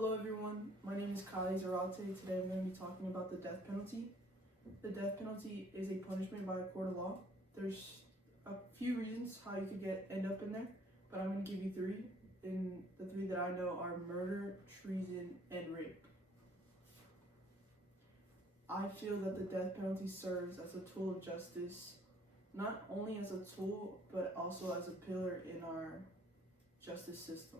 Hello everyone, my name is Kylie Zarate. Today I'm going to be talking about the death penalty. The death penalty is a punishment by a court of law. There's a few reasons how you could end up in there, but I'm going to give you three, and the three that I know are murder, treason, and rape. I feel that the death penalty serves as a tool of justice, not only as a tool, but also as a pillar in our justice system.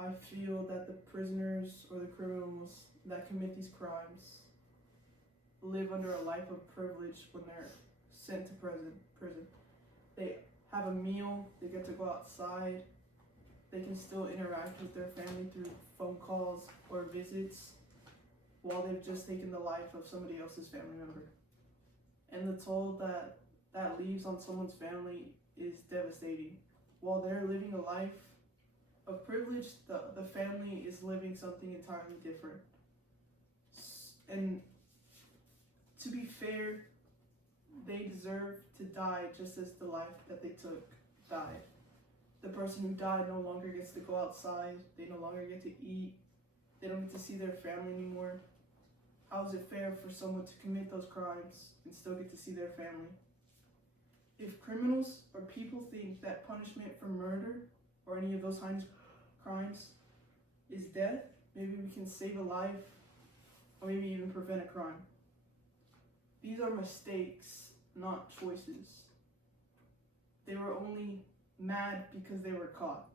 I feel that the prisoners or the criminals that commit these crimes live under a life of privilege when they're sent to prison. They have a meal, they get to go outside, they can still interact with their family through phone calls or visits while they've just taken the life of somebody else's family member. And the toll that leaves on someone's family is devastating. While they're living a life of privilege, the family is living something entirely different. And to be fair, they deserve to die just as the life that they took died. The person who died no longer gets to go outside, they no longer get to eat, they don't get to see their family anymore. How is it fair for someone to commit those crimes and still get to see their family? If criminals or people think that punishment for murder or any of those crimes is death, maybe we can save a life or maybe even prevent a crime. These are mistakes, not choices. They were only mad because they were caught.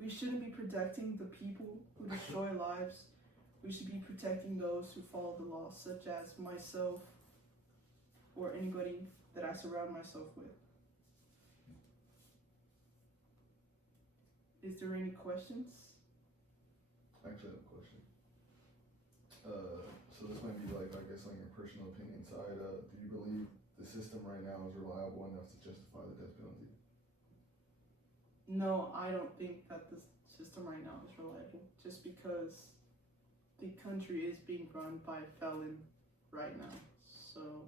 We shouldn't be protecting the people who destroy lives. We should be protecting those who follow the law, such as myself or anybody that I surround myself with. Is there any questions? Actually, I have a question. So this might be like, I guess, on your personal opinion side. Do you believe the system right now is reliable enough to justify the death penalty? No, I don't think that the system right now is reliable, just because the country is being run by a felon right now. So.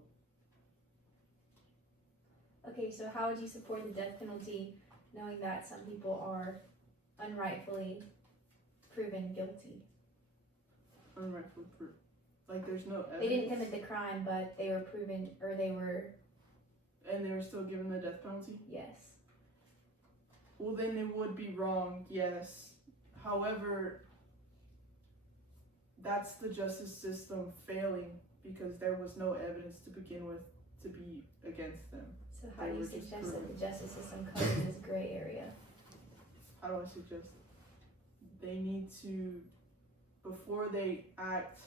Okay, so how would you support the death penalty knowing that some people are unrightfully proven guilty? Unrightfully proven. Like there's no evidence. They didn't commit the crime, but they were proven, or they were. And they were still given the death penalty? Yes. Well, then it would be wrong, yes. However, that's the justice system failing because there was no evidence to begin with to be against them. So how do you suggest that the justice system covers this gray area? How do I suggest? They need to, before they act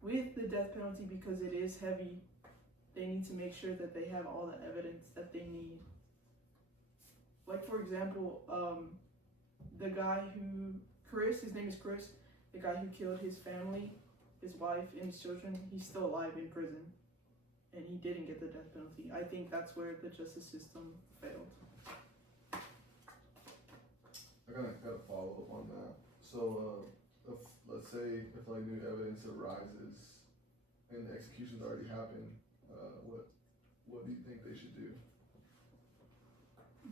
with the death penalty, because it is heavy, they need to make sure that they have all the evidence that they need. Like, for example, the guy his name is Chris, the guy who killed his family, his wife, and his children, he's still alive in prison. And he didn't get the death penalty. I think that's where the justice system failed. I got a follow up on that. So, let's say if like new evidence arises and the execution's already happened, what do you think they should do?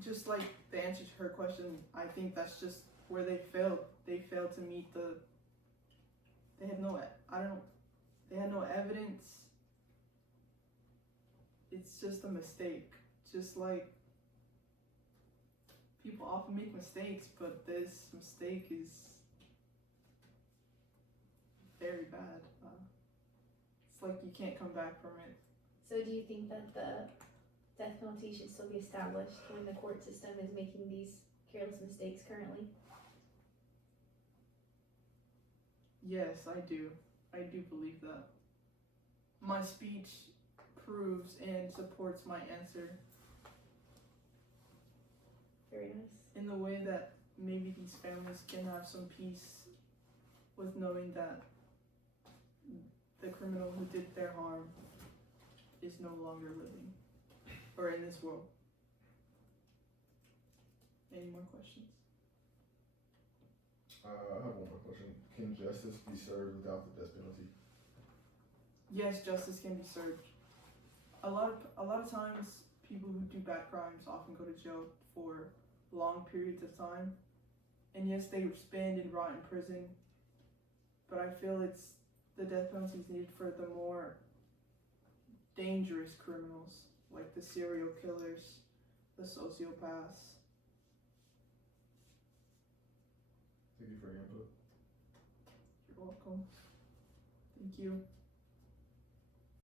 Just like the answer to her question, I think that's just where they failed. They failed to meet they had no evidence. It's just a mistake. Just like people often make mistakes, but this mistake is very bad. It's like you can't come back from it. So do you think that the death penalty should still be established when the court system is making these careless mistakes currently? Yes, I do. I do believe that. My speech proves and supports my answer Very nice. in the way that maybe these families can have some peace with knowing that the criminal who did their harm is no longer living or in this world. Any more questions? I have one more question. Can justice be served without the death penalty? Yes, justice can be served. A lot of times people who do bad crimes often go to jail for long periods of time. And yes, they spend and rot in prison, but I feel the death penalty is needed for the more dangerous criminals, like the serial killers, the sociopaths. Thank you for your input. You're welcome. Thank you.